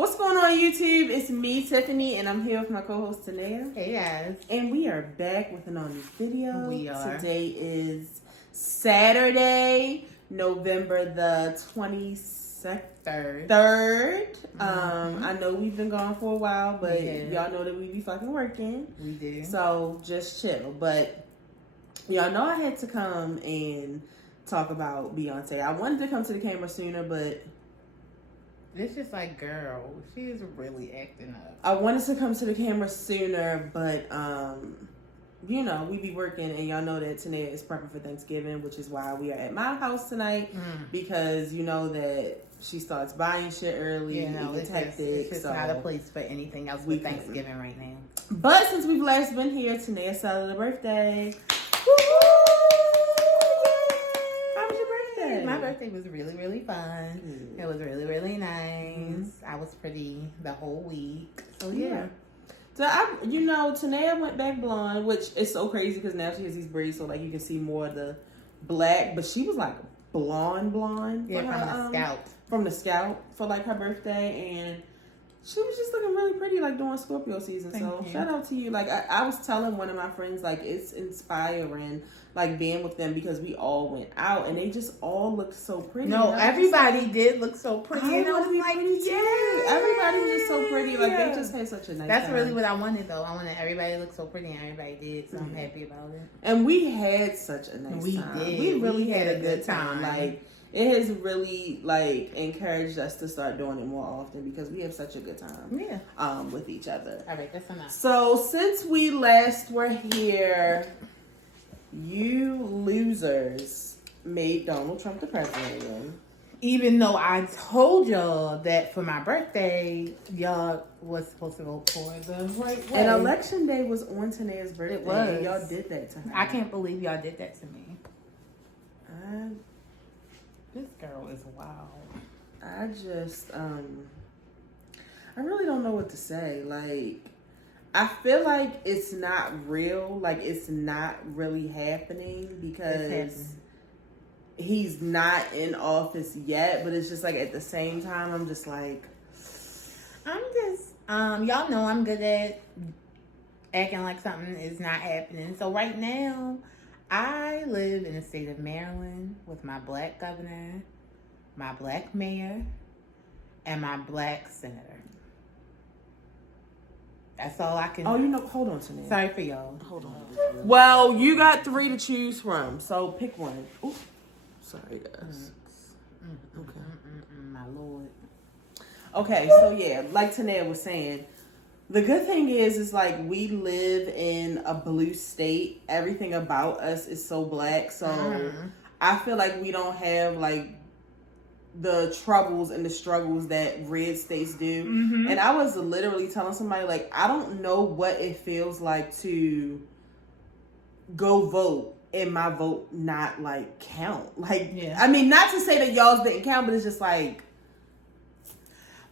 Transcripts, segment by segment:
What's going on YouTube? It's me, Tiffany, and I'm here with my co-host, Tanea. Hey guys. And we are back with an all-new video. We are. Today is Saturday, November the 23rd. I know we've been gone for a while, but y'all know that we be fucking working. We do. So just chill. But y'all know I had to come and talk about Beyonce. I wanted to come to the camera sooner, but it's just like, girl, she is really acting up. I wanted to come to the camera sooner, but you know, we be working, and y'all know that Tanea is prepping for Thanksgiving, which is why we are at my house tonight, because you know that she starts buying shit early. Yeah, no, it's just so not a place for anything else with Thanksgiving right now. But since we've last been here, Tanea celebrated her birthday. My birthday was really, really fun. It was really, really nice. I was pretty the whole week. So yeah. So Tanea went back blonde, which is so crazy because now she has these braids, so like you can see more of the black. But she was like blonde. Yeah, from the scalp. From the scalp for like her birthday, and she was just looking really pretty, like during Scorpio season. Thank you. Shout out to you. Like I was telling one of my friends, like it's inspiring, like being with them because we all went out and they just all looked so pretty. No, everybody did look so pretty. I was like, yeah, everybody was just so pretty. Like they just had such a nice. That's time. really what I wanted, though. I wanted everybody to look so pretty, and everybody did. So I'm happy about it. And we had such a nice time. We did. We really had a good time. Like it has really like encouraged us to start doing it more often because we have such a good time. Yeah. With each other. All right, that's enough. So since we last were here, you losers made Donald Trump the president again. Even though I told y'all that for my birthday, y'all was supposed to vote for the right way. And election day was on Tanea's birthday. It was. And y'all did that to her. I can't believe y'all did that to me. This girl is wild. I just, I really don't know what to say. Like, I feel like it's not real. Like, it's not really happening because he's not in office yet. But it's just like at the same time, I'm just like, y'all know I'm good at acting like something is not happening. So right now, I live in the state of Maryland with my black governor, my black mayor, and my black senator. That's all I can. Oh, hold on, Tanea. Sorry for y'all. Hold on. Well, you got 3 to choose from, so pick one. Ooh, sorry, guys. Okay. My lord. Okay, so yeah, like Tanea was saying, the good thing is like we live in a blue state. Everything about us is so black, so I feel like we don't have like the troubles and the struggles that red states do. And I was literally telling somebody, like, I don't know what it feels like to go vote and my vote not like count. Like, I mean, not to say that y'all's didn't count, but it's just like,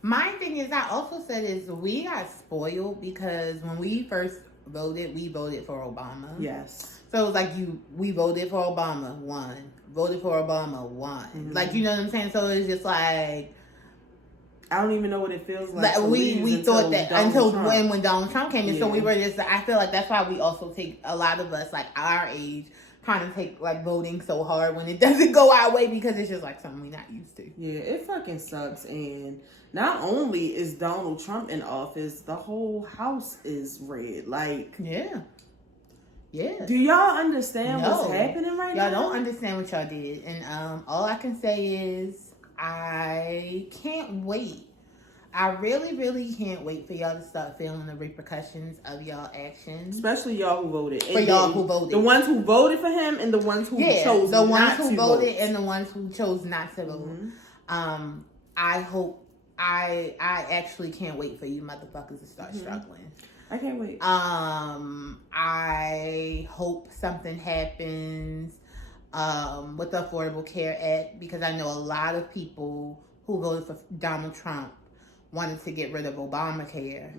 my thing is, I also said is we got spoiled because when we first voted, we voted for Obama. Yes. So it was like we voted for Obama, won. Voted for Obama, won. Like, you know what I'm saying? So it's just like, I don't even know what it feels like. We thought that until when Donald Trump came in. Yeah. So we were just, I feel like that's why we also take, a lot of us, like our age, kind of take like voting so hard when it doesn't go our way because it's just like something we're not used to. Yeah, it fucking sucks. And not only is Donald Trump in office, the whole house is red. Like, yeah. Do y'all understand what's happening right now? Y'all don't understand what y'all did. And all I can say is I can't wait. I really, really can't wait for y'all to start feeling the repercussions of y'all actions. Especially y'all who voted. For y'all who voted. The ones who voted for him and the ones who chose the not ones to who voted vote. and the ones who chose not to vote. I hope, I actually can't wait for you motherfuckers to start struggling. I can't wait. I hope something happens with the Affordable Care Act because I know a lot of people who voted for Donald Trump wanted to get rid of Obamacare,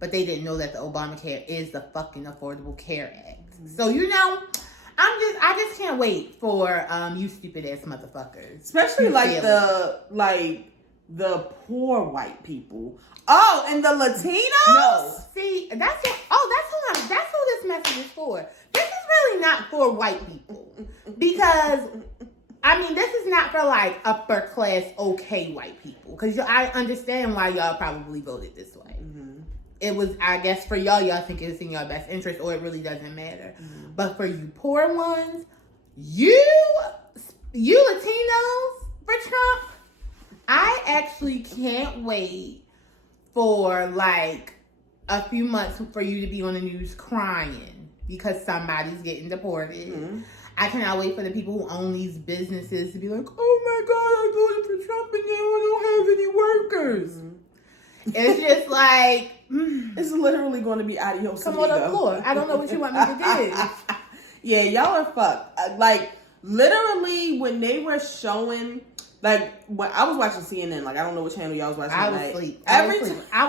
but they didn't know that the Obamacare is the fucking Affordable Care Act. So I just can't wait for you stupid ass motherfuckers. Especially like the poor white people. Oh, and the Latinos? No. See, that's who this message is for. This is really not for white people. Because, I mean, this is not for, like, upper class, okay white people. Because I understand why y'all probably voted this way. Mm-hmm. It was, I guess, for y'all think it's in your best interest, or it really doesn't matter. Mm-hmm. But for you poor ones, you Latinos for Trump, I actually can't wait for like a few months for you to be on the news crying because somebody's getting deported. Mm-hmm. I cannot wait for the people who own these businesses to be like, oh my God, I voted for Trump and now I don't have any workers. Mm-hmm. It's just like... It's literally going to be adios. Come on the floor. I don't know what you want me to do. Yeah, y'all are fucked. Like, literally, when they were showing... Like, when I was watching CNN, like, I don't know what channel y'all was watching. I was asleep. I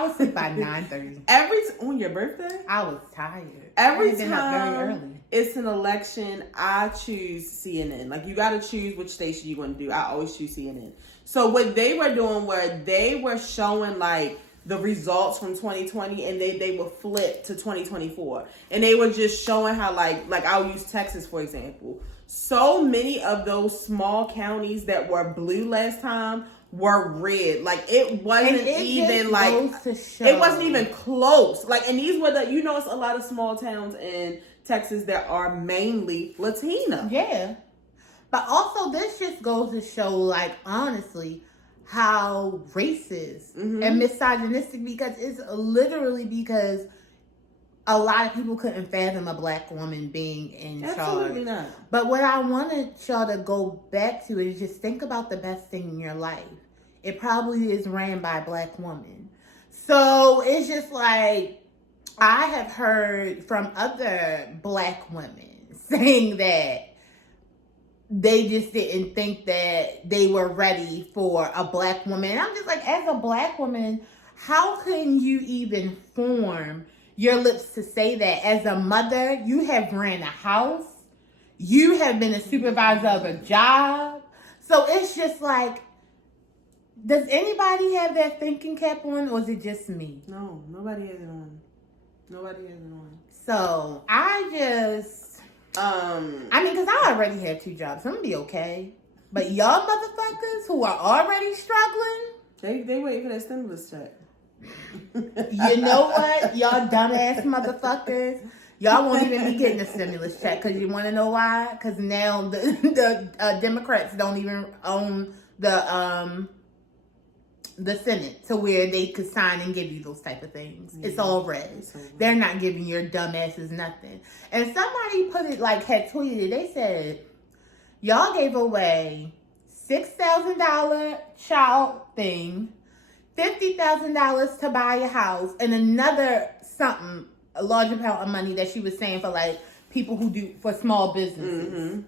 was asleep by 9:30. On your birthday? I was tired. Every time very early. It's an election, I choose CNN. Like, you got to choose which station you're going to do. I always choose CNN. So, what they were doing were they were showing, like, the results from 2020, and they would flip to 2024. And they were just showing how, like I'll use Texas, for example. So many of those small counties that were blue last time were red. Like, it wasn't even like, it wasn't even close. Like, and these were it's a lot of small towns in Texas that are mainly Latino. Yeah. But also, this just goes to show, like, honestly, how racist and misogynistic, because it's literally because a lot of people couldn't fathom a black woman being in charge. Absolutely not. But what I wanted y'all to go back to is just think about the best thing in your life. It probably is ran by a black woman. So it's just like, I have heard from other black women saying that they just didn't think that they were ready for a black woman. And I'm just like, as a black woman, how can you even form your lips to say that? As a mother, you have ran a house. You have been a supervisor of a job. So it's just like, does anybody have that thinking cap on, or is it just me? No, nobody has it on. Nobody has it on. So I just... I mean, because I already had 2 jobs. I'm going to be okay. But y'all motherfuckers who are already struggling... They waiting for that stimulus check. You know what? Y'all dumbass motherfuckers. Y'all won't even be getting a stimulus check. Because you want to know why? Because now the Democrats don't even own the Senate to where they could sign and give you those type of things. Yeah. It's all red. They're not giving your dumbasses nothing. And somebody put it, like, had tweeted it. They said, y'all gave away $6,000 child thing, $50,000 to buy a house, and another something, a large amount of money that she was saying for, like, people who do, for small businesses.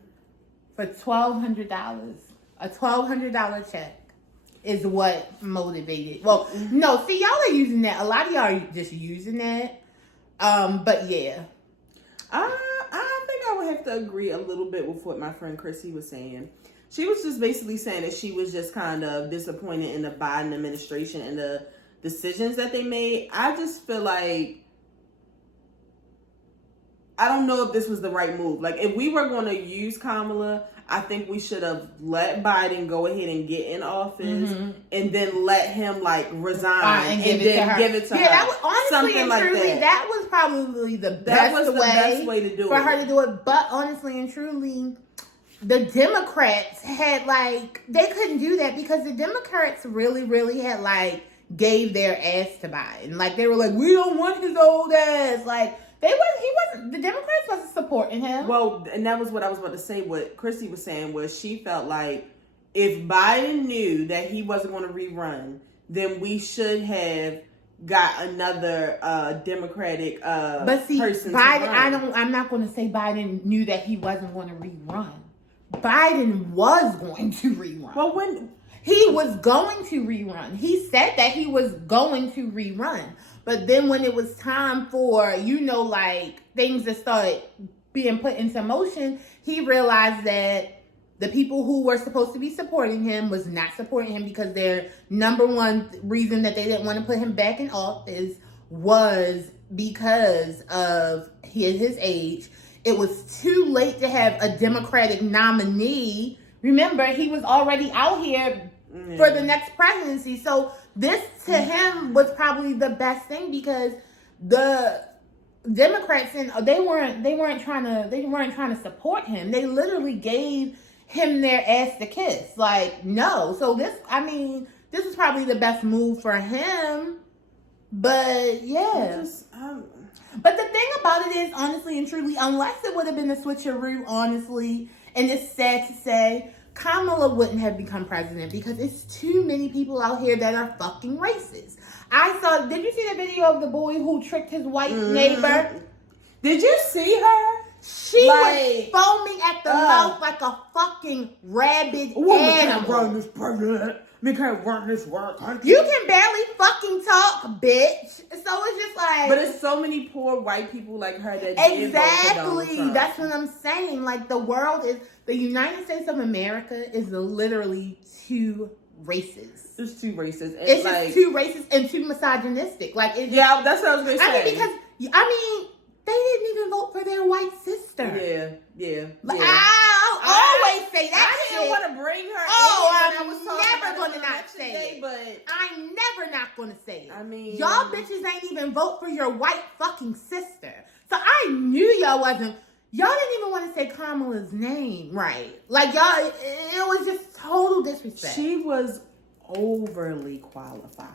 For $1,200. A $1,200 check is what motivated. Well, no, see, y'all are using that. A lot of y'all are just using that. But yeah. I think I would have to agree a little bit with what my friend Chrissy was saying. She was just basically saying that she was just kind of disappointed in the Biden administration and the decisions that they made. I just feel like, I don't know if this was the right move. Like, if we were going to use Kamala, I think we should have let Biden go ahead and get in office, and then let him, like, resign and then give it to her. Yeah, that was honestly and truly, that was probably the best way to do for her to do it. But honestly and truly, the Democrats had, like, they couldn't do that because the Democrats really, really had, like, gave their ass to Biden. Like, they were like, we don't want his old ass. Like, the Democrats wasn't supporting him. Well, and that was what I was about to say. What Chrissy was saying was she felt like if Biden knew that he wasn't going to rerun, then we should have got another Democratic but see, person Biden, I'm not going to say Biden knew that he wasn't going to rerun. Biden was going to rerun. Well, when he was going to rerun, he said that he was going to rerun. But then when it was time for, like, things to start being put into motion, he realized that The people who were supposed to be supporting him was not supporting him because their number one reason that they didn't want to put him back in office was because of his age. It was too late to have a Democratic nominee. Remember, he was already out here for the next presidency. So this to him was probably the best thing because the Democrats they weren't trying to support him. They literally gave him their ass to kiss. Like, no. So this is probably the best move for him. But yeah. But the thing about it is, honestly and truly, unless it would have been a switcheroo, honestly, and it's sad to say, Kamala wouldn't have become president because it's too many people out here that are fucking racist. Did you see the video of the boy who tricked his white neighbor? Did you see her? She was foaming at the mouth like a fucking rabid animal. This president. Me can't run this work. You can barely fucking talk, bitch. So it's just like... But it's so many poor white people like her that exactly. That's what I'm saying. Like, the United States of America is literally too racist. It's too racist. It's just too racist and too misogynistic. Like, that's what I was going to say. Because they didn't even vote for their white sister. Yeah. I always say that shit. I didn't want to bring her I'm never going to not say it. But I'm never not going to say it. I mean... Y'all bitches ain't even vote for your white fucking sister. So I knew y'all didn't even want to say Kamala's name right. Like, y'all, it was just total disrespect. She was overly qualified.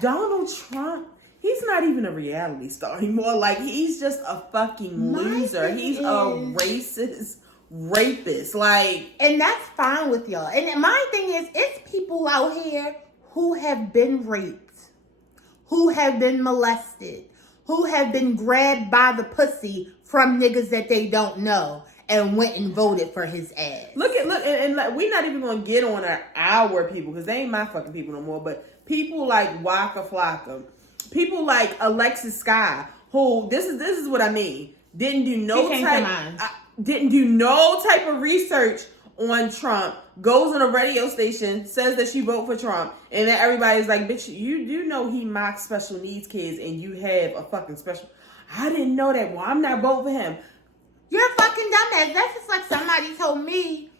Donald Trump, he's not even a reality star anymore. Like, he's just a fucking loser. He's a racist rapist. Like, and that's fine with y'all. And my thing is, it's people out here who have been raped, who have been molested, who have been grabbed by the pussy from niggas that they don't know and went and voted for his ass. Look, and we're not even gonna get on our people because they ain't my fucking people no more. But people like Waka Flocka, people like Alexis Sky, who this is what I mean. Didn't do no type of research on Trump. Goes on a radio station, says that she voted for Trump, and then everybody's like, "Bitch, you do know he mocks special needs kids, and you have a fucking special." I didn't know that. Well, I'm not voting for him. You're a fucking dumbass. That's just like somebody told me,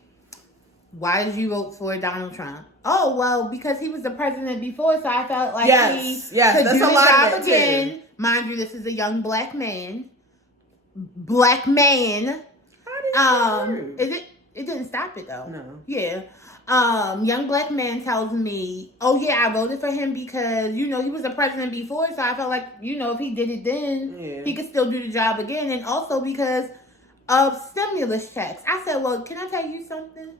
why did you vote for Donald Trump? Oh, well, because he was the president before, so I felt like he could do the job again. Too. Mind you, this is a young black man. How did it didn't stop it, though. No. Yeah. Young black man tells me, oh, yeah, I voted for him because, he was the president before, so I felt like, if he did it then, he could still do the job again. And also because of stimulus checks. I said, well, can I tell you something?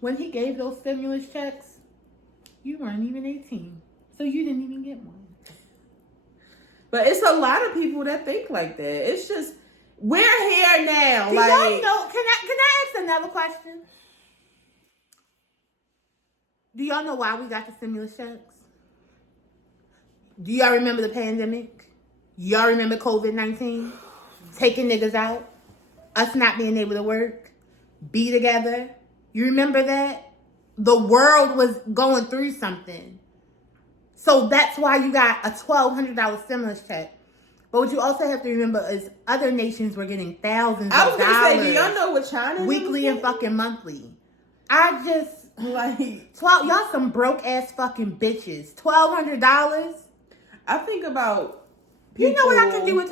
When he gave those stimulus checks, you weren't even 18. So you didn't even get one. But it's a lot of people that think like that. It's just, we're here now. Do y'all know, can I ask another question? Do y'all know why we got the stimulus checks? Do y'all remember the pandemic? Y'all remember COVID-19? Taking niggas out? Us not being able to work? Be together? You remember that? The world was going through something. So that's why you got a $1,200 stimulus check. But what you also have to remember is other nations were getting thousands of dollars. I was going to say, do y'all know what China weekly and fucking monthly. I just... Like, y'all some broke ass fucking bitches. $1,200. I think about people. You know what I can do with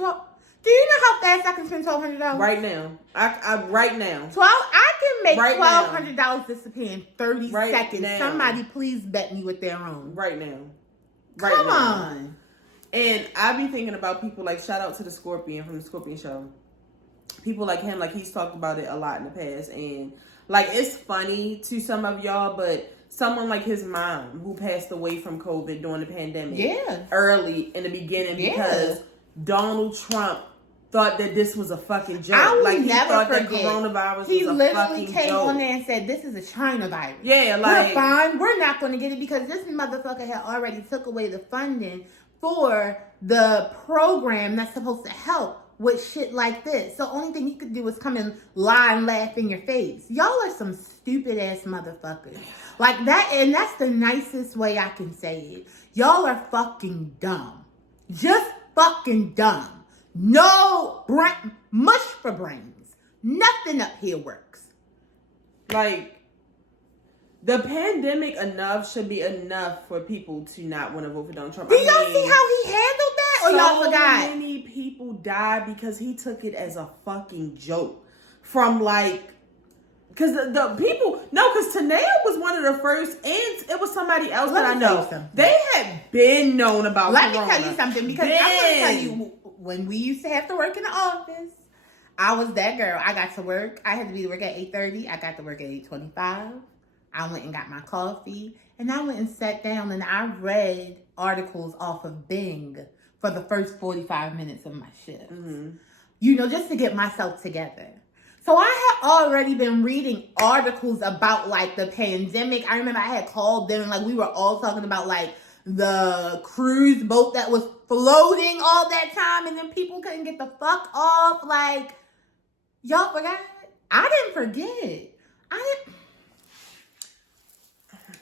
Do you know how fast I can spend $1,200? Right now, I right now. I can make $1,200 disappear in 30 seconds. Now. Somebody please bet me with their own. Right now. Come on. And I be thinking about people like, shout out to the Scorpion from the Scorpion Show. People like him, like he's talked about it a lot in the past, and like, it's funny to some of y'all, but someone like his mom who passed away from COVID during the pandemic. Early in the beginning because Donald Trump thought that this was a fucking joke. I will he never thought forget. that coronavirus was a fucking joke. He literally came on there and said, this is a China virus. Yeah, like... We're fine. We're not going to get it because this motherfucker had already took away the funding for the program that's supposed to help with shit like this. The only thing he could do is come and lie and laugh in your face. Y'all are some stupid ass motherfuckers. Like that, and that's the nicest way I can say it. Y'all are fucking dumb. Just fucking dumb. No mush for brains. Nothing up here works. Like, the pandemic should be enough for people to not want to vote for Donald Trump. Do y'all see how he handled that? Or y'all forgot? So many people died because he took it as a fucking joke. From like, because the people, because Tanea was one of the first, and it was somebody else that I know. They had been known about Let Corona. me tell you something, because I'm going to tell you, when we used to have to work in the office, I was that girl. I got to work. I had to be to work at 8:30. I got to work at 8:25. I went and got my coffee, and I went and sat down, and I read articles off of Bing for the first 45 minutes of my shift. Mm-hmm. Just to get myself together. So I had already been reading articles about, like, the pandemic. I remember I had called them, and, like, we were all talking about, like, the cruise boat that was floating all that time, and then people couldn't get the fuck off. Like, y'all forgot? I didn't forget.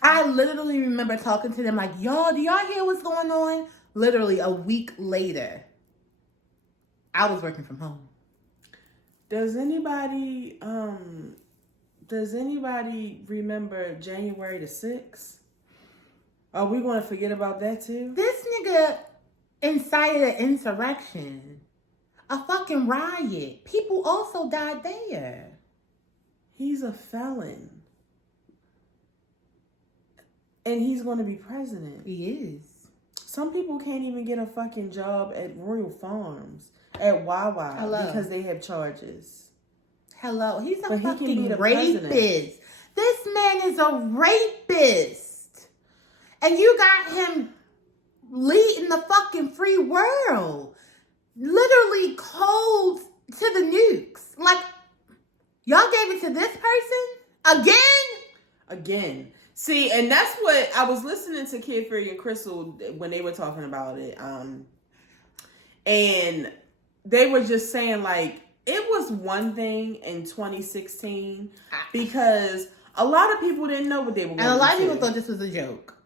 I literally remember talking to them like, y'all, do y'all hear what's going on? Literally a week later, I was working from home. Does anybody remember January the 6th? Are we going to forget about that too? This nigga incited an insurrection. A fucking riot. People also died there. He's a felon. And he's going to be president. He is. Some people can't even get a fucking job at Royal Farms, at Wawa. Hello. Because they have charges. Hello. He's a but fucking rapist. This man is a rapist. And you got him leading the fucking free world. Literally cold to the nukes. Like, y'all gave it to this person? Again? See, and that's what I was listening to Kid Fury and Crystal when they were talking about it. And they were just saying, like, it was one thing in 2016 because a lot of people didn't know what they were going to do. And a lot of people thought this was a joke,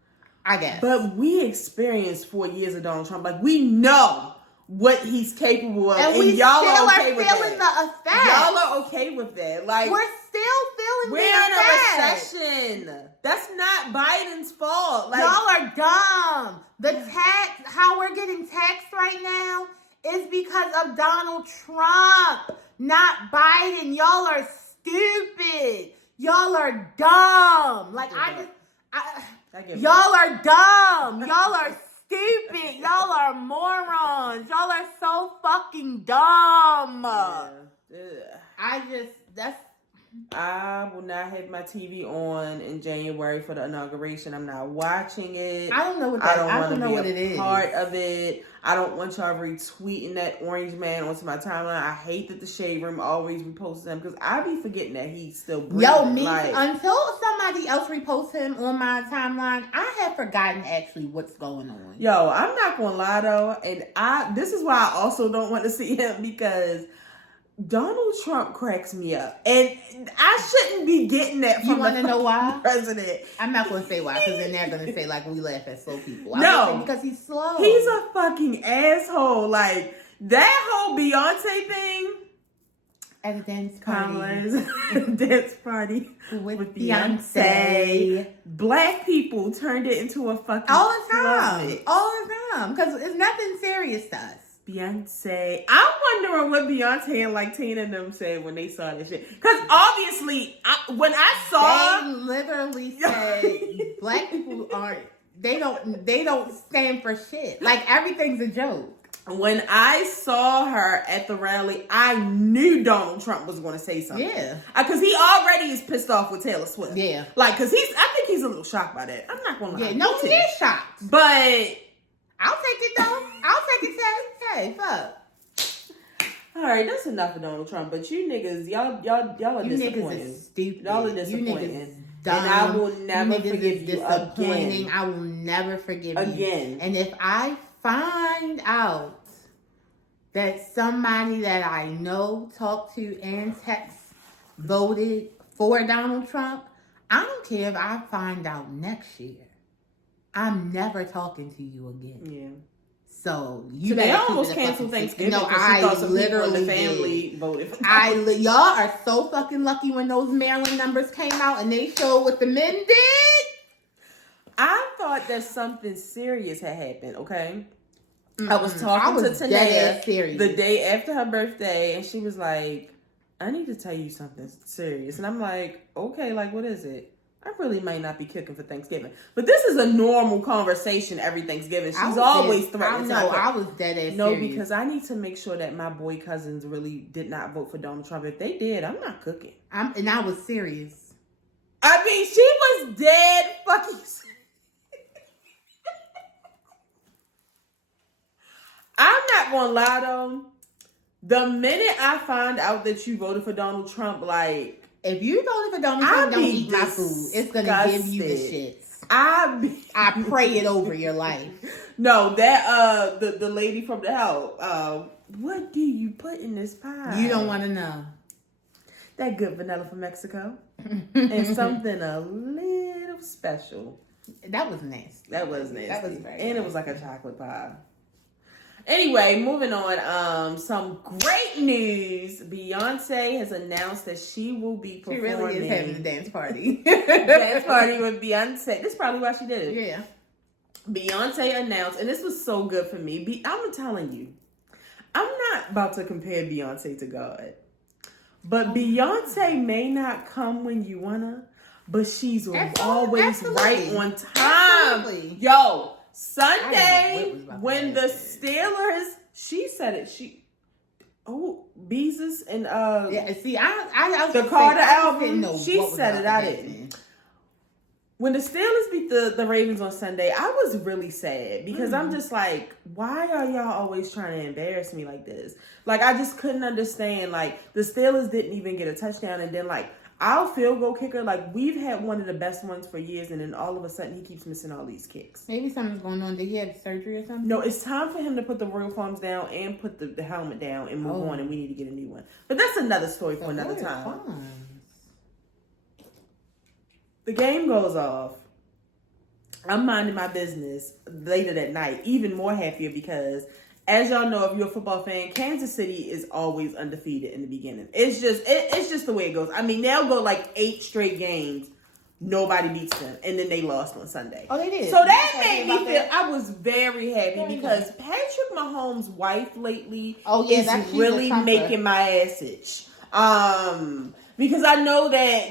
I guess. But we experienced 4 years of Donald Trump. Like, we know what he's capable of. And we y'all still are okay are with feeling that. the effects. Y'all are okay with that. Like, we're still feeling the We're effects. in a recession. That's not Biden's fault. Like, y'all are dumb. The tax, how we're getting taxed right now is because of Donald Trump, not Biden. Y'all are stupid. Y'all are dumb. Like, y'all are dumb. Y'all are stupid. Y'all are morons. Y'all are so fucking dumb. Yeah. I will not have my TV on in January for the inauguration. I'm not watching it. I don't know what it is. Part of it. I don't want y'all retweeting that orange man onto my timeline. I hate that the Shade Room always reposts him because I be forgetting that he's still breathing. Until somebody else reposts him on my timeline, I have forgotten actually what's going on. Yo, I'm not gonna lie though, and this is why I also don't want to see him because Donald Trump cracks me up. And I shouldn't be getting that from the president. I'm not going to say why, because then they're going to say, like, we laugh at slow people. No. Because he's slow. He's a fucking asshole. Like, that whole Beyonce thing. At a dance party with Beyonce. Black people turned it into a fucking all the time. Because it's nothing serious to us. Beyonce. I'm wondering what Beyonce and like Tina and them said when they saw this shit. Because obviously, when I saw, they literally said black people they don't stand for shit. Like, everything's a joke. When I saw her at the rally, I knew Donald Trump was going to say something. Yeah. Because he already is pissed off with Taylor Swift. Yeah. Like, because I think he's a little shocked by that. I'm not going to lie. Yeah, no, he is shocked. But I'll take it though. I'll take it, Tay. Hey, fuck. All right, that's enough of Donald Trump. But you niggas, y'all are you disappointing. Niggas is stupid. Y'all are disappointing. You niggas dumb. And I will never forgive you again. I will never forgive you again. And if I find out that somebody that I know, talked to, and text voted for Donald Trump, I don't care if I find out next year. I'm never talking to you again. Yeah. So you they almost canceled Thanksgiving. No, I literally the family voted. Y'all are so fucking lucky when those Maryland numbers came out and they showed what the men did. I thought that something serious had happened. Okay, I was talking to Tanea the day after her birthday, and she was like, "I need to tell you something serious," and I'm like, "Okay, like what is it?" I really might not be cooking for Thanksgiving. But this is a normal conversation every Thanksgiving. She's always threatening. I was dead ass serious. Because I need to make sure that my boy cousins really did not vote for Donald Trump. If they did, I'm not cooking. And I was serious. I mean, she was dead fucking serious. I'm not going to lie, though. The minute I find out that you voted for Donald Trump, like... If you voted for Donald Trump, don't eat my food. It's going to give you the shits. I pray it over your life. No, that, the lady from the house, what do you put in this pie? You don't want to know. That good vanilla from Mexico. And something a little special. That was nasty. That was nasty. That was very And it was like a chocolate pie. Anyway, moving on. Some great news. Beyonce has announced that she will be performing. She really is having a dance party. Dance party with Beyonce. This is probably why she did it. Yeah. Beyonce announced, and this was so good for me. I'm telling you, I'm not about to compare Beyonce to God. But Beyonce may not come when you wanna, but she's always right on time. Absolutely. Yo. Sunday, when the Steelers, she said it. Beezus and yeah. See, I the Carter album. She said it. I didn't. When the Steelers beat the Ravens on Sunday, I was really sad because I'm just like, why are y'all always trying to embarrass me like this? Like, I just couldn't understand. Like, the Steelers didn't even get a touchdown, and then like our field goal kicker, like we've had one of the best ones for years, and then all of a sudden he keeps missing all these kicks. Maybe something's going on. Did he have surgery or something? No, it's time for him to put the real forms down and put the helmet down and move on, and we need to get a new one. But that's another story for another time. The game goes off. I'm minding my business later that night, even more happier because, as y'all know, if you're a football fan, Kansas City is always undefeated in the beginning. It's just the way it goes. I mean, they'll go like 8 straight games, nobody beats them, and then they lost on Sunday. Oh, they did. So that made me feel. I was very happy because Patrick Mahomes' wife lately is really making my ass itch. Because I know that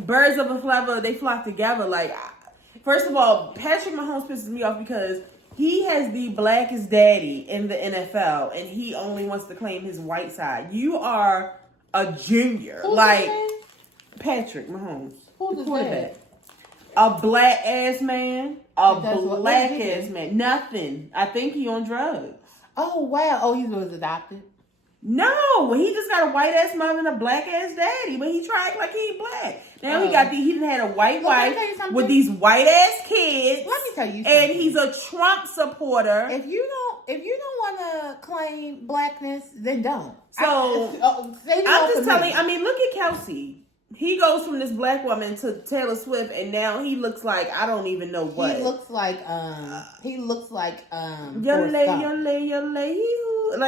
birds of a feather, they flock together. Like, first of all, Patrick Mahomes pisses me off because he has the blackest daddy in the NFL, and he only wants to claim his white side. You are a junior. Patrick Mahomes. Who's the quarterback? A black ass man. A black ass man. Nothing. I think he on drugs. Oh, wow. Oh, he was adopted? No, he just got a white ass mom and a black ass daddy, but he tried like he ain't black. Now he done had a white wife with these white ass kids. Let me tell you something. And he's a Trump supporter. If you don't want to claim blackness, then don't. So I'm just telling you, I mean, look at Kelsey. He goes from this black woman to Taylor Swift, and now he looks like I don't even know what. He looks like like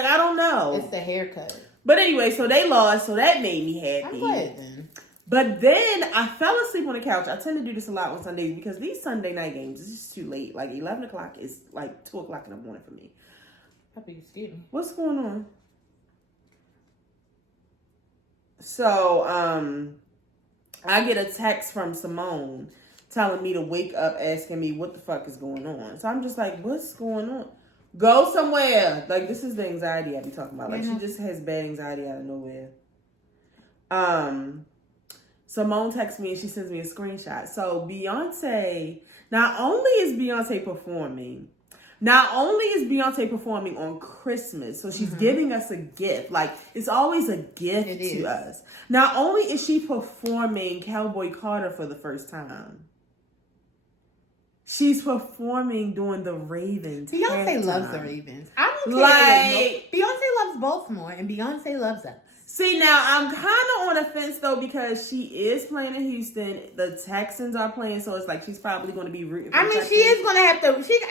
I don't know. It's the haircut. But anyway, so they lost, so that made me happy. I'm glad then. But then I fell asleep on the couch. I tend to do this a lot on Sundays because these Sunday night games is just too late. Like 11 o'clock is like 2 o'clock in the morning for me. Excuse me. What's going on? So I get a text from Simone telling me to wake up, asking me what the fuck is going on. So I'm just like, what's going on? Go somewhere. Like, this is the anxiety I be talking about. Like, she just has bad anxiety out of nowhere. Simone texts me and she sends me a screenshot. So Beyonce, not only is Beyonce performing on Christmas, so she's giving us a gift. Like, it's always a gift to us. Not only is she performing Cowboy Carter for the first time, she's performing during the Ravens. Beyonce loves the Ravens. I'm don't care. Beyonce loves Baltimore, and Beyonce loves us. See, now I'm kind of on the fence though because she is playing in Houston. The Texans are playing, so it's like she's probably going to be rooting. For she is going to have to. She's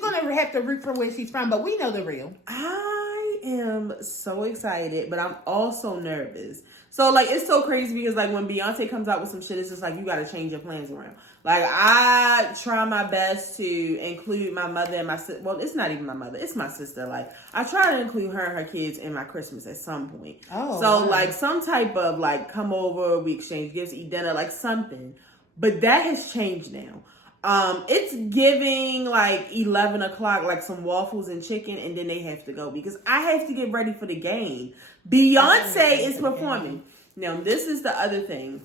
going to have to root for where she's from. But we know the real. I am so excited, but I'm also nervous. So like it's so crazy because like when Beyonce comes out with some shit, it's just like you got to change your plans around. Like I try my best to include my mother and my sister. Well, it's not even my mother; it's my sister. Like I try to include her and her kids in my Christmas at some point. Oh, so wow. Like some type of like come over, we exchange gifts, eat dinner, like something. But that has changed now. It's giving like 11 o'clock, like some waffles and chicken, and then they have to go because I have to get ready for the game. Beyonce is performing. Now, this is the other thing.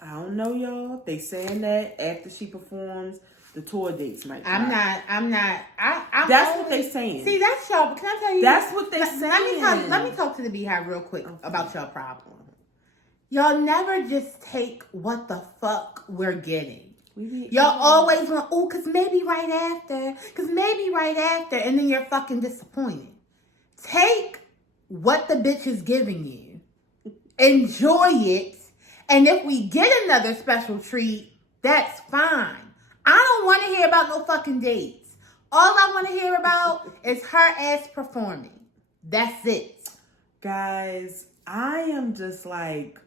I don't know, y'all. They saying that after she performs, the tour dates might. I'm not. That's what they saying. See, that's y'all. But can I tell you? That's what they saying. Let me talk to the Beehive real quick about your problem. Y'all never just take what the fuck we're getting. Y'all always want, cause maybe right after, and then you're fucking disappointed. Take what the bitch is giving you, enjoy it, and if we get another special treat, that's fine. I don't want to hear about no fucking dates. All I want to hear about is her ass performing. That's it. Guys, I am just like,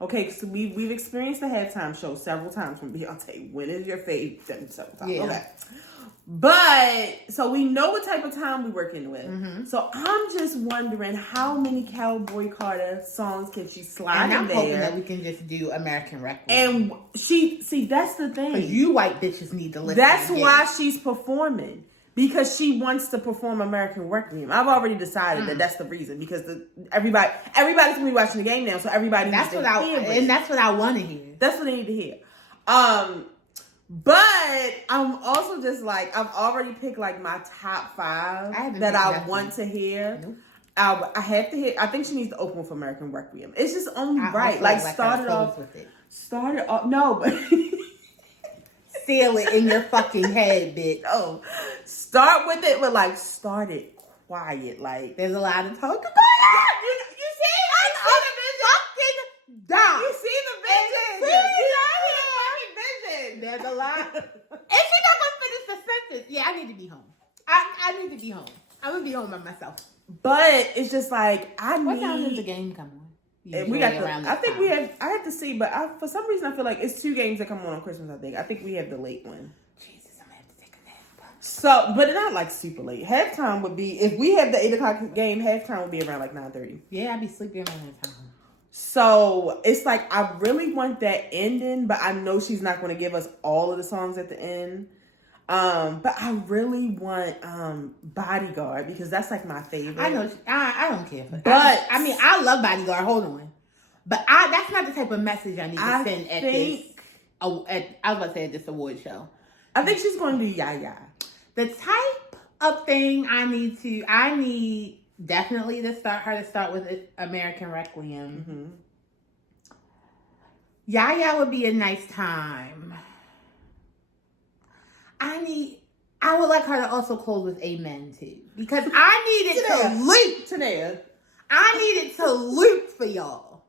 okay, so we've experienced the halftime show several times from Beyonce. When is your favorite? Several times. Yeah. Okay. But, so we know what type of time we're working with. Mm-hmm. So I'm just wondering how many Cowboy Carter songs can she slide in there? And I'm hoping that we can just do American Requiem. And that's the thing. Because you white bitches need to listen. That's why she's performing. Because she wants to perform American Requiem. I've already decided that that's the reason. Because everybody's going to be watching the game now. So everybody needs to hear it. And that's what I want to hear. That's what they need to hear. But I'm also just like, I've already picked like my top 5 that I want to hear. Nope. I have to hear. I think she needs to open with American Requiem. It's just only right. Like start it off with it. Start it off. No, but seal it in your fucking head, bitch. Oh, start with it, but like start it quiet. Like there's a lot of talk about it. You see? Fucking down. You see the vision. There's a lot. And she's not gonna finish the sentence. Yeah, I need to be home. I need to be home. I'm gonna be home by myself. But it's just like What time does the game come on? We got. I have to see, but for some reason I feel like it's 2 games that come on Christmas. I think we have the late one. Jesus, I'm gonna have to take a nap. So, but not like super late. Halftime would be if we have the 8 o'clock game. Halftime would be around like 9:30. Yeah, I'd be sleeping around that time. So it's like I really want that ending, but I know she's not going to give us all of the songs at the end. But I really want Bodyguard because that's like my favorite. I know. I don't care for that. But I love Bodyguard. Hold on, but that's not the type of message I need to send at this. I was about to say at this award show. I think she's going to do Yaya. The type of thing I need definitely to start with American Requiem. Mm-hmm. Yaya would be a nice time. I would like her to also close with Amen too. Because I needed to loop. Tanea. I needed to loop for y'all.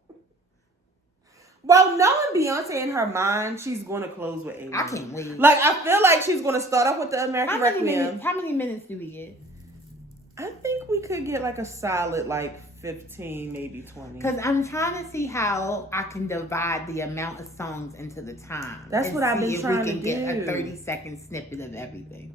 Well, knowing Beyonce in her mind, she's going to close with Amen. I can't wait. Like, I feel like she's going to start off with the American Requiem. How many minutes do we get? I think we could get like a solid like 15, maybe 20. Because I'm trying to see how I can divide the amount of songs into the time. That's what I've been trying to do. Get a 30-second snippet of everything.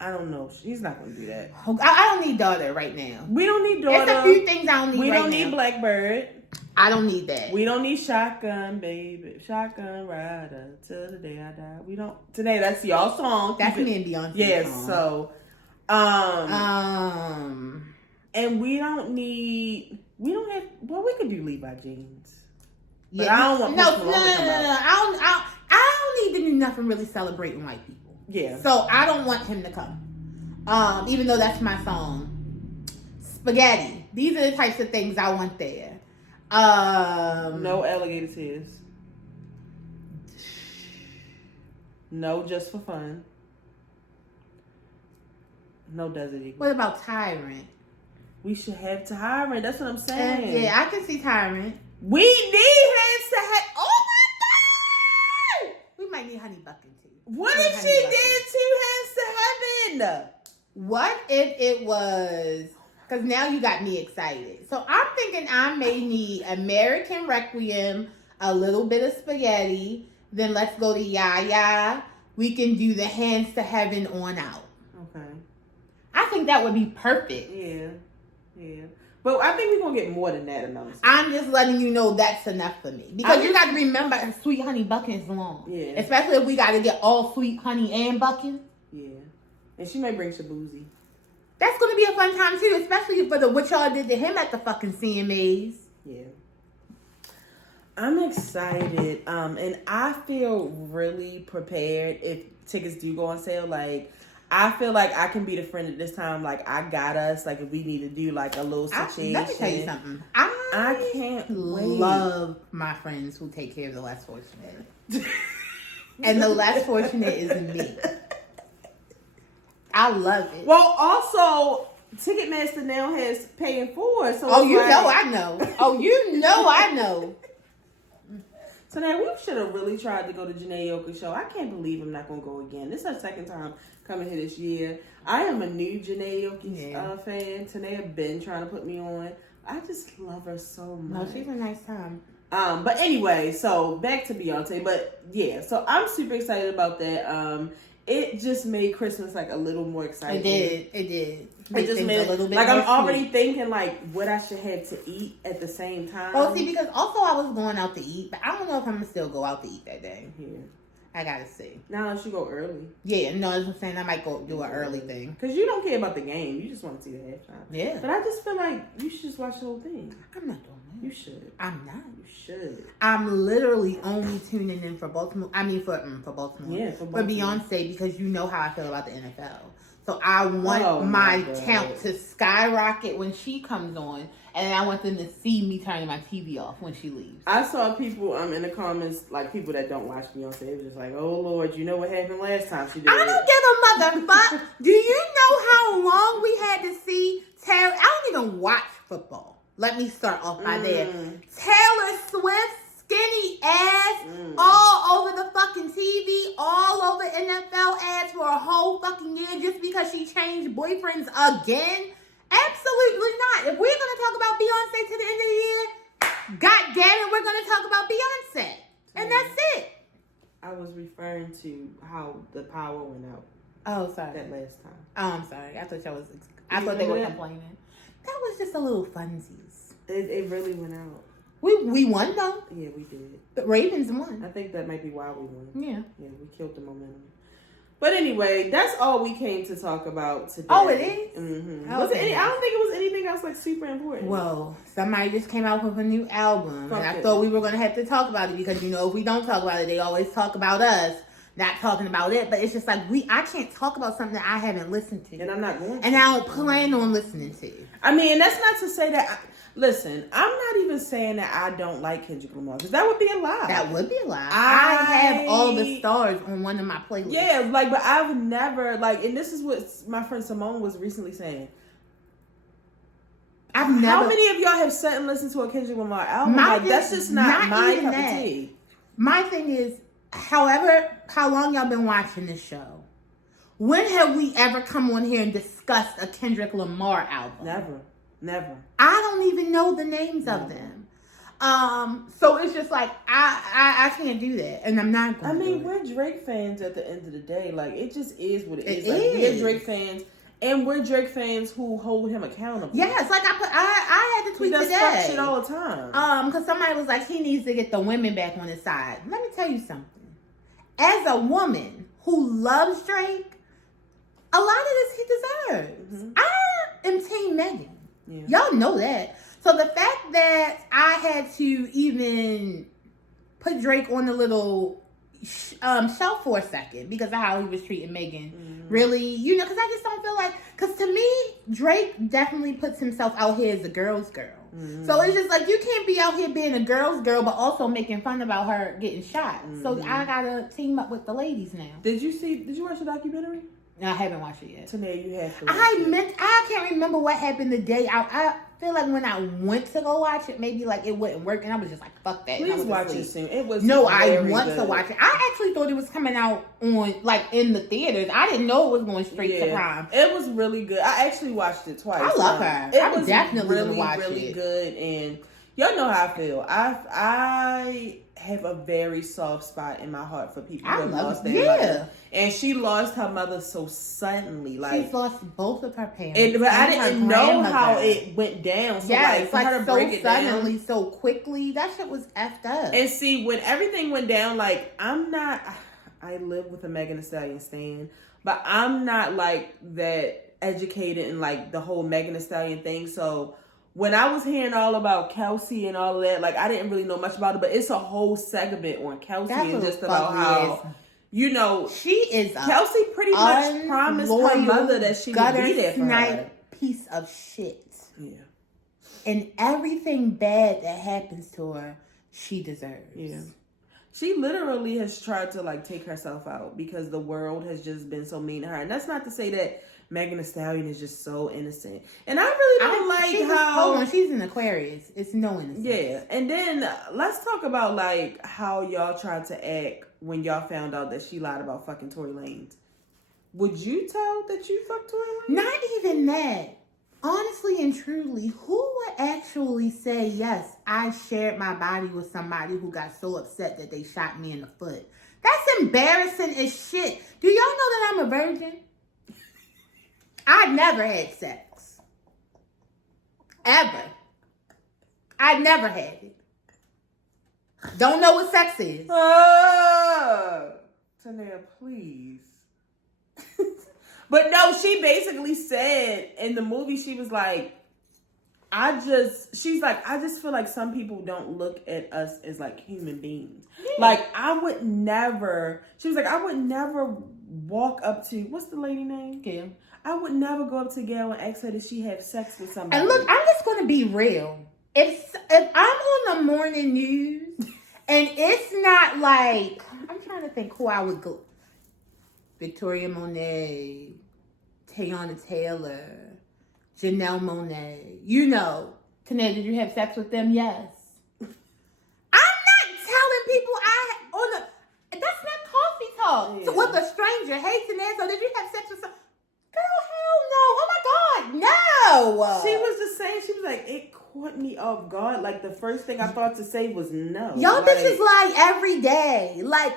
I don't know. She's not going to do that. I don't need Daughter right now. We don't need Daughter. There's a few things I don't need We don't need Blackbird. I don't need that. We don't need Shotgun, baby. Shotgun rider till the day I die. We don't. Today, that's y'all song. That's me and Beyonce. Yes, song. So, and we don't have. Well, we could do Levi Jeans. But yeah, I don't want no. I don't need to do nothing really celebrating white people. Yeah. So I don't want him to come. Even though that's my song. Spaghetti. These are the types of things I want there. No alligator tears. No, just for fun. No Desert Eagle. What about Tyrant? We should have Tyrant. That's what I'm saying. Yeah, I can see Tyrant. We need Hands to Heaven. Oh my God! We might need Honey Bucket too. What if she did 2 Hands to Heaven? What if it was? Because now you got me excited. So I'm thinking I may need American Requiem, a little bit of spaghetti. Then let's go to Yaya. We can do the Hands to Heaven on out. Okay. I think that would be perfect. Yeah. But I think we're going to get more than that amount of stuff. I'm just letting you know that's enough for me. Because you got to remember, Sweet Honey Bucket is long. Yeah. Especially if we got to get all Sweet Honey and Bucket. Yeah. And she may bring Shabuzi. That's going to be a fun time too. Especially for the what y'all did to him at the fucking CMAs. Yeah. I'm excited. And I feel really prepared if tickets do go on sale. Like, I feel like I can be the friend at this time. Like, I got us. Like, if we need to do, like, a little situation. Let me tell you something. I can't love my friends who take care of the less fortunate. And the less fortunate is me. I love it. Well, also, Ticketmaster now has Pay in 4. So oh, you know I know. Oh, you know I know. So now we should have really tried to go to Janae Yoka's show. I can't believe I'm not going to go again. This is her second time coming here this year. I am a new Janae Yoka's fan. Tanea been trying to put me on. I just love her so much. No, she's a nice time. But anyway, so back to Beyonce. But yeah, so I'm super excited about that. It just made Christmas like a little more exciting. It did. It just made it a little bit like I'm already thinking like what I should have to eat at the same time. Oh, see, because also I was going out to eat, but I don't know if I'm gonna still go out to eat that day. Yeah. I gotta see. Now unless you go early. Yeah, no, as I'm saying, I might go do an early thing. Because you don't care about the game. You just want to see the halftime. Yeah. But I just feel like you should just watch the whole thing. I'm not doing that. You should. I'm not. You should. I'm literally only tuning in for Baltimore. I mean, for Baltimore. Yeah, for Baltimore. For Beyonce, because you know how I feel about the NFL. So I want my count to skyrocket when she comes on, and I want them to see me turning my TV off when she leaves. I saw people in the comments, like people that don't watch Beyonce, they were just like, "Oh Lord, you know what happened last time she did I don't give a motherfuck. Do you know how long we had to see Taylor? I don't even watch football. Let me start off by there. Taylor Swift, skinny ass, all over the fucking TV, all over NFL ads for a whole fucking year just because she changed boyfriends again? Absolutely not. If we're going to talk about Beyonce to the end of the year, god damn it, we're going to talk about Beyonce. And that's it. I was referring to how the power went out. Oh, sorry. That last time. Oh, I'm sorry. I thought they were complaining. That was just a little funsies. It really went out. We won though. Yeah, we did. The Ravens won. I think that might be why we won. Yeah. Yeah, we killed the momentum. But anyway, that's all we came to talk about today. Oh, it is? Mm-hmm. I don't think it was anything else like super important. Well, somebody just came out with a new album. And I thought we were going to have to talk about it because, you know, if we don't talk about it, they always talk about us not talking about it. But it's just like I can't talk about something that I haven't listened to. And I'm not going to. And I don't plan on listening to. I mean, and that's not to say that... Listen, I'm not even saying that I don't like Kendrick Lamar because that would be a lie. That would be a lie. I have all the stars on one of my playlists. Yeah, like, but I've never, like, and this is what my friend Simone was recently saying. How many of y'all have sat and listened to a Kendrick Lamar album? That's just not my cup of tea. My thing is, how long y'all been watching this show? When have we ever come on here and discussed a Kendrick Lamar album? Never. I don't even know the names of them. So it's just like I can't do that, and I'm not going to. I mean, we're Drake fans at the end of the day. Like, it just is what it is. Like, we're Drake fans, and we're Drake fans who hold him accountable. Yes, like I had to tweet today. He does fuck shit all the time. Because somebody was like, he needs to get the women back on his side. Let me tell you something. As a woman who loves Drake, a lot of this he deserves. Mm-hmm. I am Team Megan. Yeah. Y'all know that. So the fact that I had to even put Drake on the little shelf for a second because of how he was treating Megan, really, you know, because I just don't feel like, because to me, Drake definitely puts himself out here as a girl's girl. So it's just like, you can't be out here being a girl's girl, but also making fun about her getting shot. So I gotta team up with the ladies now. Did you watch the documentary? No, I haven't watched it yet. Tanae, you have to. I can't remember what happened the day. I feel like when I went to go watch it, maybe like it wouldn't work, and I was just like, "Fuck that." Please watch it soon. It was I want to watch it. I actually thought it was coming out on like in the theaters. I didn't know it was going straight to Prime. It was really good. I actually watched it twice. I love her. It was definitely really, watch really it. good, and y'all know how I feel. I have a very soft spot in my heart for people who lost their mother. And she lost her mother so suddenly. Like, she's lost both of her parents. But I didn't know how it went down. So for her to break it suddenly, down so quickly, that shit was effed up. And see, when everything went down, like, I live with a Megan Thee Stallion stan, but I'm not like that educated in like the whole Megan Thee Stallion thing. So when I was hearing all about Kelsey and all of that, like, I didn't really know much about it, but it's a whole segment on Kelsey and just about how, you know, she is Kelsey pretty much promised her mother that she would be there for her. Piece of shit. Yeah. And everything bad that happens to her, she deserves. Yeah. She literally has tried to like take herself out because the world has just been so mean to her. And that's not to say that Megan Thee Stallion is just so innocent. And I really don't like how... Hold on, she's an Aquarius. It's no innocence. Yeah. And then let's talk about like how y'all tried to act when y'all found out that she lied about fucking Tory Lanez. Would you tell that you fucked Tory Lanez? Not even that. Honestly and truly, who would actually say, yes, I shared my body with somebody who got so upset that they shot me in the foot? That's embarrassing as shit. Do y'all know that I'm a virgin? I never had sex. Ever. I never had it. Don't know what sex is. Tanae, please. But no, she basically said in the movie, she was like, I just feel like some people don't look at us as like human beings. Yeah. Like, I would never walk up to, what's the lady name? Gail. I would never go up to Gail and ask her did she have sex with somebody. And look, I'm just going to be real. If I'm on the morning news and it's not like, I'm trying to think who I would go. Victoria Monet, Tayana Taylor, Janelle Monáe. You know. Tanae, did you have sex with them? Yes. I'm not telling people that's not coffee talk. Yeah. So with a stranger. Hey, Tanae, so did you have sex with some? Girl, hell no. Oh my God, no. She was just saying, she was like, it caught me off guard. Like, the first thing I thought to say was no. Y'all bitches lie every day. Like,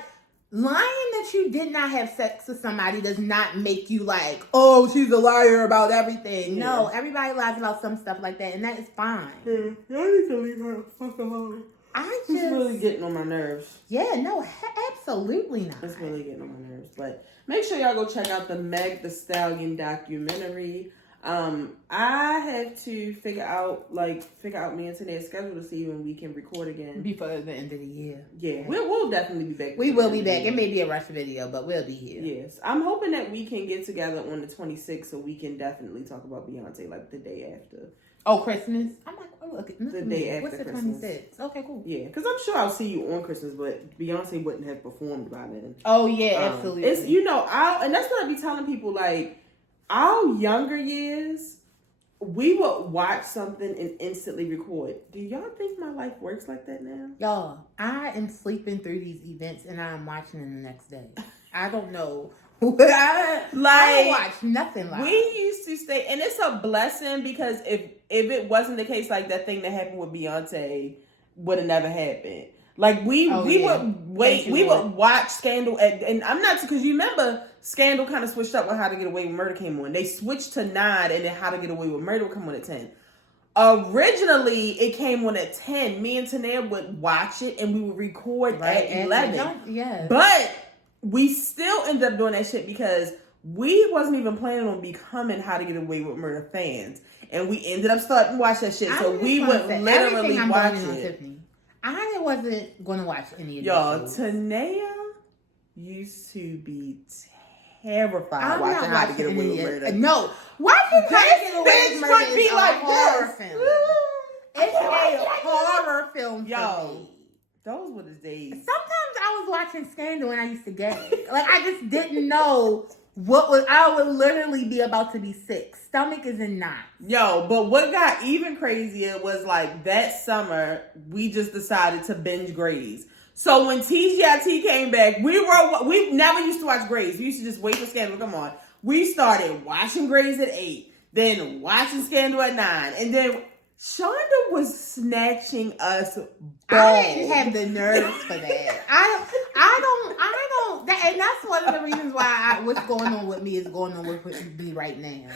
lying that you did not have sex with somebody does not make you like, oh, she's a liar about everything. Yeah. No, everybody lies about some stuff like that, and that is fine. Yeah, y'all need to leave her the fuck alone. It's really getting on my nerves. Yeah, no, absolutely not. It's really getting on my nerves. But make sure y'all go check out the Meg Thee Stallion documentary. I have to figure out me and Tanae's schedule to see when we can record again before the end of the year. Yeah, we'll definitely be back. We will be back. It may be a rush video, but we'll be here. Yes, I'm hoping that we can get together on the 26th so we can definitely talk about Beyonce like the day after. Oh, Christmas! I'm like, oh, look, the day after. What's the 26th? Okay, cool. Yeah, because I'm sure I'll see you on Christmas, but Beyonce wouldn't have performed by then. Oh yeah, absolutely. It's and that's what I be telling people, like, our younger years, we would watch something and instantly record. Do y'all think my life works like that now? Y'all, I am sleeping through these events and I'm watching them the next day. I don't know. I don't watch nothing like we used to stay, and it's a blessing because if it wasn't the case, like that thing that happened with Beyonce would have never happened. Like we would wait, we would watch Scandal, and I'm not, because you remember Scandal kind of switched up when How to Get Away with Murder came on. They switched to 9, and then How to Get Away with Murder would come on at 10. Originally, it came on at 10. Me and Tanae would watch it, and we would record at 11. Yeah, but we still ended up doing that shit because we wasn't even planning on becoming How to Get Away with Murder fans, and we ended up starting to watch that shit. So we would literally watch it. I wasn't going to watch any of y'all. Shows. Tanea used to be terrified watching How to Get Away with Murder. No, watching How to Get Away with Murder would be like horror film. It's a horror film, y'all. Those were the days. Sometimes I was watching Scandal and I used to gag. Like, I just didn't know I would literally be about to be sick. Stomach is in knots. Yo, but what got even crazier was like that summer, we just decided to binge Grey's. So when TGIT came back, we never used to watch Grey's. We used to just wait for Scandal to come on. We started watching Grey's at 8, then watching Scandal at 9, and then Shonda was snatching us balls. I didn't have the nerves for that. I don't. And that's one of the reasons why what's going on with me is going on with me right now.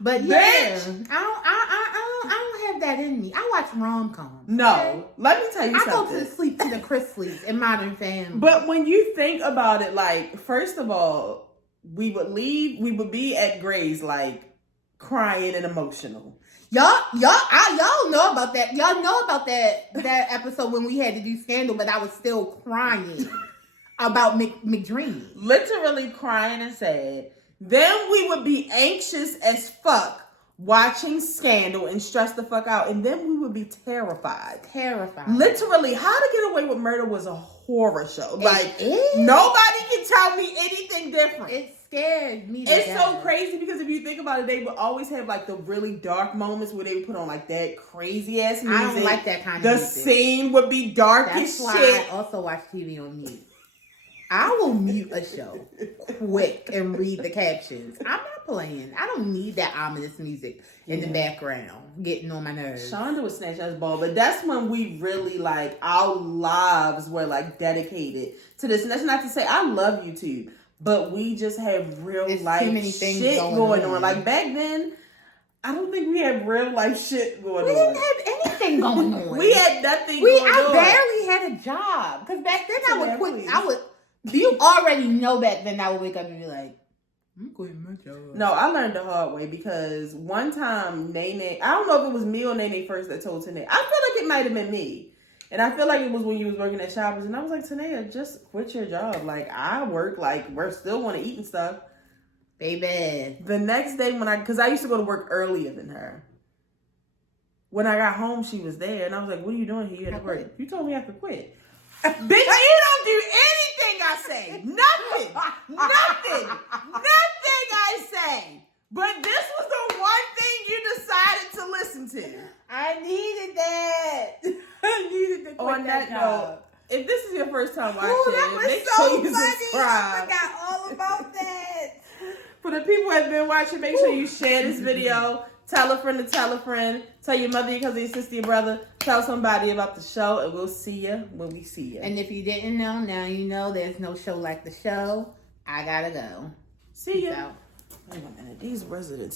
But yeah, I don't have that in me. I watch rom-coms. No, okay? Let me tell you something. I go to sleep to the Chrisleys in Modern Family. But when you think about it, like, first of all, we would be at Grey's, like, crying and emotional. Y'all know about that. Y'all know about that episode when we had to do Scandal, but I was still crying about McDreamy. Literally crying and sad. Then we would be anxious as fuck watching Scandal and stress the fuck out. And then we would be terrified. Literally, How to Get Away with Murder was a horror show. Like, nobody can tell me anything different. It scared me. It's so crazy because if you think about it, they would always have like the really dark moments where they would put on like that crazy ass music. I don't like that kind of music. The scene would be dark as shit. That's why I also watch TV on mute. I will mute a show quick and read the captions. I'm not playing. I don't need that ominous music in the background getting on my nerves. Shonda would snatch us ball, but that's when we really like our lives were like dedicated to this. And that's not to say I love YouTube, but we just have real life shit going on. Like back then, I don't think we had real life shit going on. We didn't have anything going on. We had nothing going on. I barely had a job because back then I would. You already know back then I would wake up and be like, I'm quitting my job. No, I learned the hard way because one time Nene, I don't know if it was me or Nene first that told Tanae. I feel like it might have been me. And I feel like it was when you was working at Shoppers. And I was like, Tanae, just quit your job. Like, I work, like, we're still want to eat and stuff. Baby. The next day because I used to go to work earlier than her. When I got home, she was there. And I was like, what are you doing here at work? You told me I could quit. Bitch, you don't do anything I say. Nothing I say. But this was the one thing you decided to listen to. I needed that. I needed to quit that job. If this is your first time watching, make sure you subscribe. I forgot all about that. For the people who have been watching, make sure you share this video. Tell a friend to tell a friend. Tell your mother, your cousin, your sister, your brother. Tell somebody about the show, and we'll see you when we see you. And if you didn't know, now you know there's no show like the show. I gotta go. See ya. Wait a minute. These residents